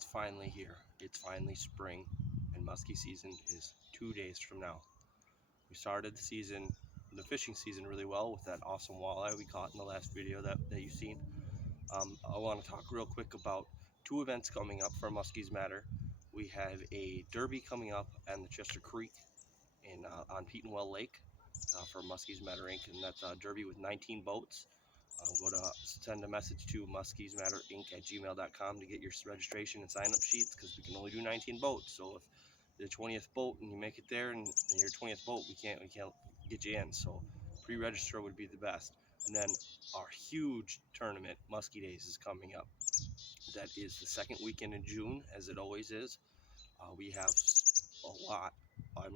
It's finally here. It's finally spring, and muskie season is 2 days from now. We started the fishing season really well with that awesome walleye we caught in the last video that you've seen. I want to talk real quick about two events coming up for Muskies Matter. We have a derby coming up on the Chester Creek on Petenwell Lake for Muskies Matter Inc. And that's a derby with 19 boats. Send a message to muskiesmatterinc@gmail.com to get your registration and sign-up sheets, because we can only do 19 boats. So if the 20th boat and you make it there and your 20th boat, we can't get you in. So pre-register would be the best. And then our huge tournament, Musky Days, is coming up. That is the second weekend in June, as it always is. We have a lot of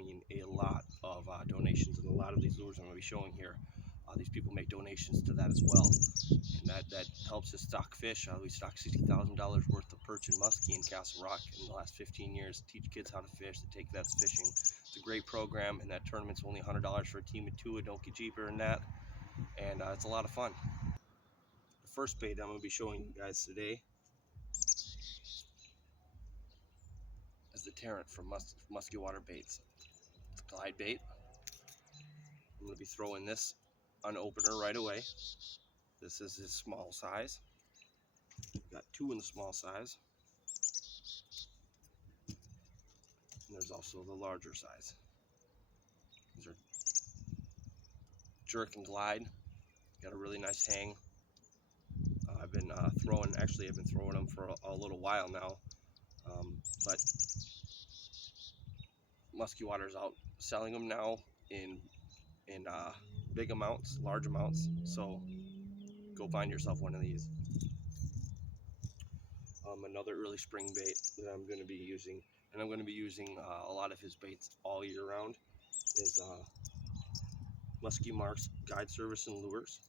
donations, and a lot of these lures I'm going to be showing here. These people make donations to that as well, and that helps us stock fish. We stocked $60,000 worth of perch and muskie in Castle Rock in the last 15 years. Teach kids how to fish, to take that fishing. It's a great program, and that tournament's only $100 for a team of two. It don't get cheaper than that, and it's a lot of fun. The first bait I'm going to be showing you guys today is the Tarrant from Musky Water Baits. It's a glide bait. I'm going to be throwing this on opener right away. This is his small size. We've got two in the small size. And there's also the larger size. These are jerk and glide. Got a really nice hang. I've been throwing them for a little while now. But Musky Water's out selling them now in big amounts, large amounts. So go find yourself one of these. Another early spring bait that I'm going to be using, and I'm going to be using a lot of his baits all year round, is Musky Marks Guide Service and Lures.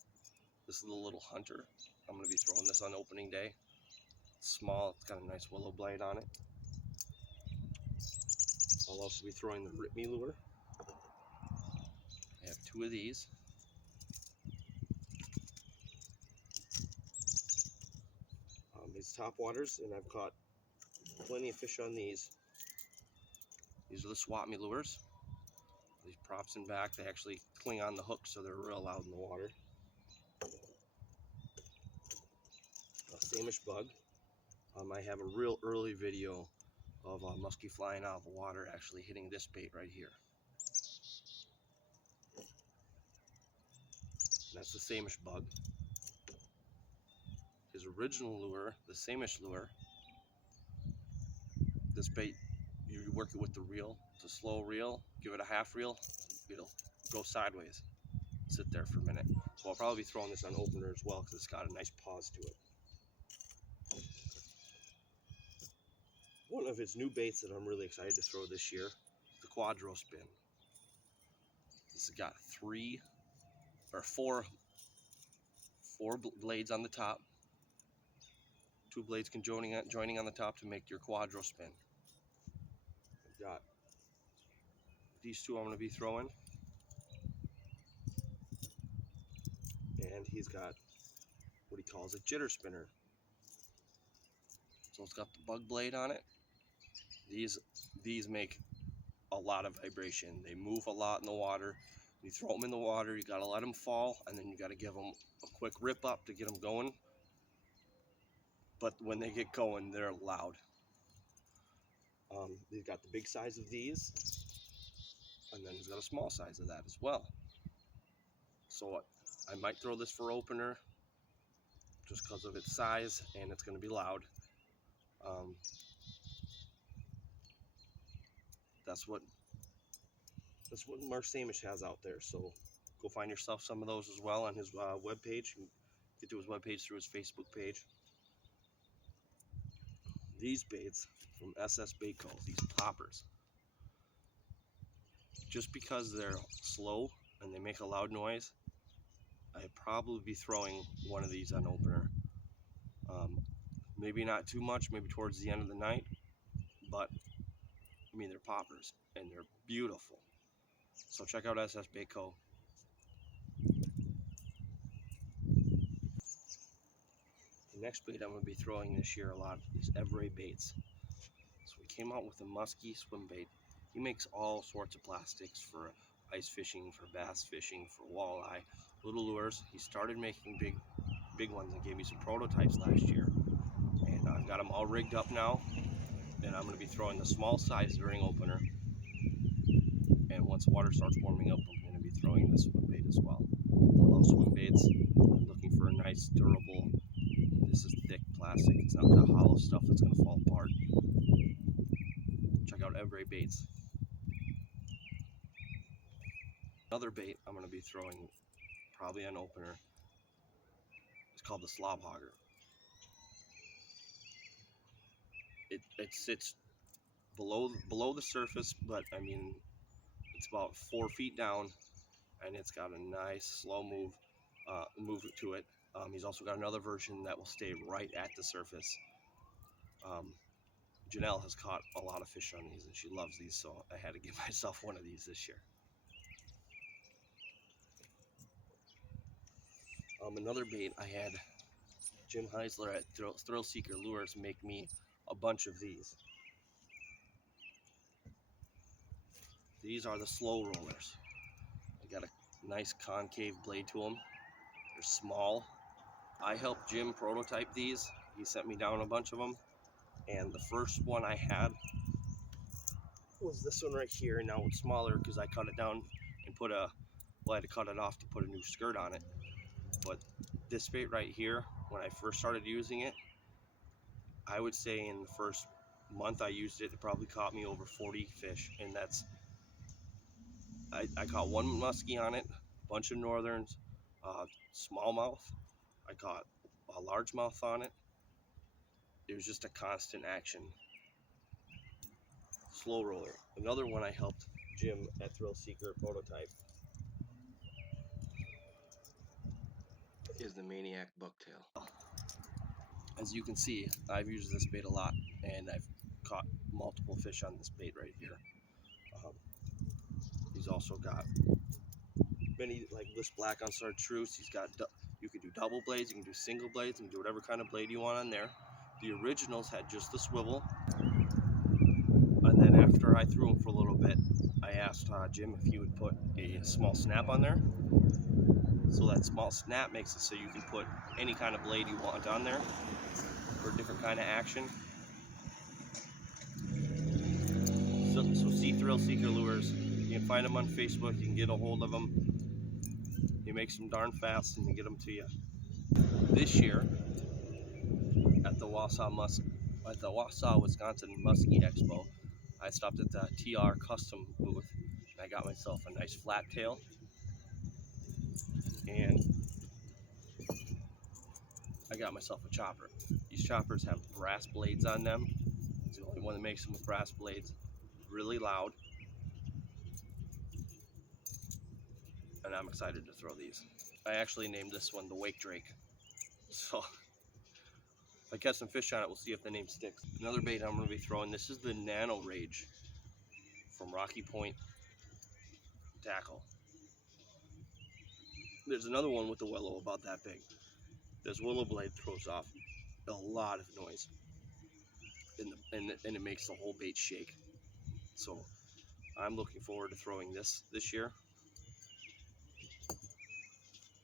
This is the little hunter. I'm going to be throwing this on opening day. It's small, it's got a nice willow blade on it. I'll also be throwing the Rip Me lure. I have two of these. These top waters, and I've caught plenty of fish on these. These are the Swap Me lures. These props in back, they actually cling on the hook, so they're real loud in the water. A Samish bug. I have a real early video of a muskie flying out of the water actually hitting this bait right here. And that's the Samish bug. His original lure, the Samish lure, this bait, you work it with the reel. It's a slow reel. Give it a half reel, it'll go sideways. Sit there for a minute. So I'll probably be throwing this on opener as well, because it's got a nice pause to it. One of his new baits that I'm really excited to throw this year, the Quadro Spin. This has got four blades on the top. Two blades joining on the top to make your Quadro Spin. I've got these two I'm going to be throwing. And he's got what he calls a jitter spinner. So it's got the bug blade on it. These make a lot of vibration. They move a lot in the water. You throw them in the water, you got to let them fall, and then you got to give them a quick rip up to get them going. But when they get going, they're loud. He's got the big size of these, and then he's got a small size of that as well. So I might throw this for opener just because of its size, and it's going to be loud. That's what Mark Samish has out there. So go find yourself some of those as well on his webpage. You can get to his webpage through his Facebook page. These baits from SS Baitco, these poppers, just because they're slow and they make a loud noise, I'd probably be throwing one of these on opener. Maybe not too much, maybe towards the end of the night, but I mean, they're poppers and they're beautiful. So check out SS Baitco. next bait I'm going to be throwing this year a lot is Every baits. So we came out with a Musky swim bait. He makes all sorts of plastics for ice fishing, for bass fishing, for walleye, little lures. He started making big ones and gave me some prototypes last year. And I've got them all rigged up now. And I'm going to be throwing the small size ring opener. And once the water starts warming up, I'm going to be throwing the swim bait as well. I love swim baits. I'm looking for a nice, durable. This is thick plastic. It's not that hollow stuff that's going to fall apart. Check out Every baits. Another bait I'm going to be throwing, probably an opener, is called the slob hogger. It sits below the surface, but I mean it's about 4 feet down, and it's got a nice slow move to it. He's also got another version that will stay right at the surface. Janelle has caught a lot of fish on these, and she loves these, so I had to give myself one of these this year. Another bait, I had Jim Heisler at Thrill Seeker Lures make me a bunch of these. These are the slow rollers. They got a nice concave blade to them. They're small. I helped Jim prototype these. He sent me down a bunch of them. And the first one I had was this one right here. Now it's smaller because I cut it down and I had to cut it off to put a new skirt on it. But this bait right here, when I first started using it, I would say in the first month I used it, it probably caught me over 40 fish. And I caught one muskie on it, a bunch of northerns, smallmouth. I caught a largemouth on it. It was just a constant action. Slow roller. Another one I helped Jim at Thrill Seeker prototype is the Maniac Bucktail. As you can see, I've used this bait a lot, and I've caught multiple fish on this bait right here. He's also got many, like this black on chartreuse. He's got, you can do double blades, you can do single blades, you can do whatever kind of blade you want on there. The originals had just the swivel. And then after I threw them for a little bit, I asked Jim if he would put a small snap on there. So that small snap makes it so you can put any kind of blade you want on there for a different kind of action. So see Thrill Seeker Lures. You can find them on Facebook. You can get a hold of them. He makes them darn fast and they get them to you. This year at the Wausau, Wisconsin Musky Expo, I stopped at the TR Custom booth and I got myself a nice flat tail. And I got myself a chopper. These choppers have brass blades on them. It's the only one that makes them with brass blades. Really loud. And I'm excited to throw these. I actually named this one the Wake Drake. So if I catch some fish on it, we'll see if the name sticks. Another bait I'm going to be throwing, this is the Nano Rage from Rocky Point Tackle. There's another one with the willow about that big. This willow blade throws off a lot of noise. And it makes the whole bait shake. So I'm looking forward to throwing this year.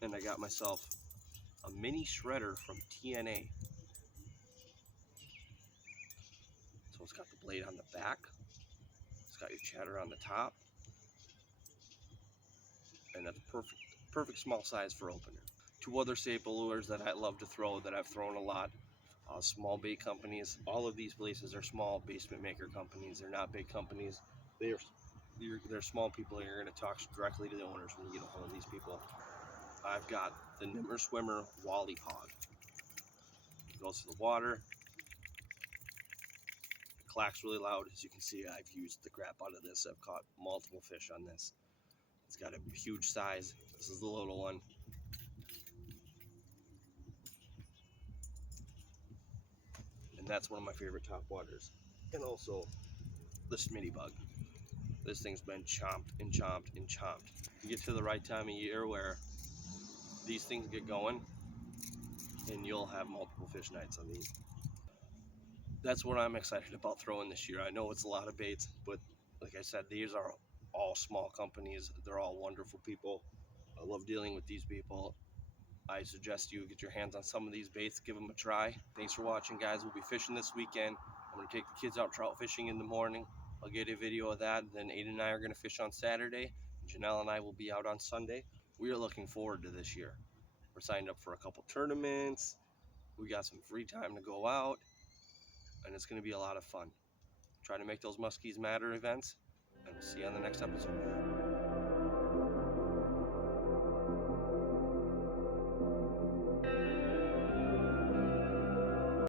And I got myself a mini shredder from TNA. So it's got the blade on the back. It's got your chatter on the top. And that's perfect small size for opener. Two other staple lures that I love to throw, that I've thrown a lot, small bait companies. All of these places are small basement maker companies. They're not big companies. They're small people, and you're going to talk directly to the owners when you get a hold of these people. I've got the Nimmer Swimmer Wally Hog. It goes to the water. It clacks really loud. As you can see, I've used the crap out of this. I've caught multiple fish on this. It's got a huge size. This is the little one. And that's one of my favorite top waters. And also the Smitty Bug. This thing's been chomped and chomped and chomped. You get to the right time of year where these things get going, and you'll have multiple fish nights on these. That's what I'm excited about throwing this year. I know it's a lot of baits, but like I said, these are all small companies. They're all wonderful people. I love dealing with these people. I suggest you get your hands on some of these baits, give them a try. Thanks for watching, guys. We'll be fishing this weekend. I'm going to take the kids out trout fishing in the morning. I'll get a video of that. Then Aiden and I are going to fish on Saturday. Janelle and I will be out on Sunday. We are looking forward to this year. We're signed up for a couple tournaments. We got some free time to go out, and it's going to be a lot of fun. Try to make those Muskies Matter events, and we'll see you on the next episode.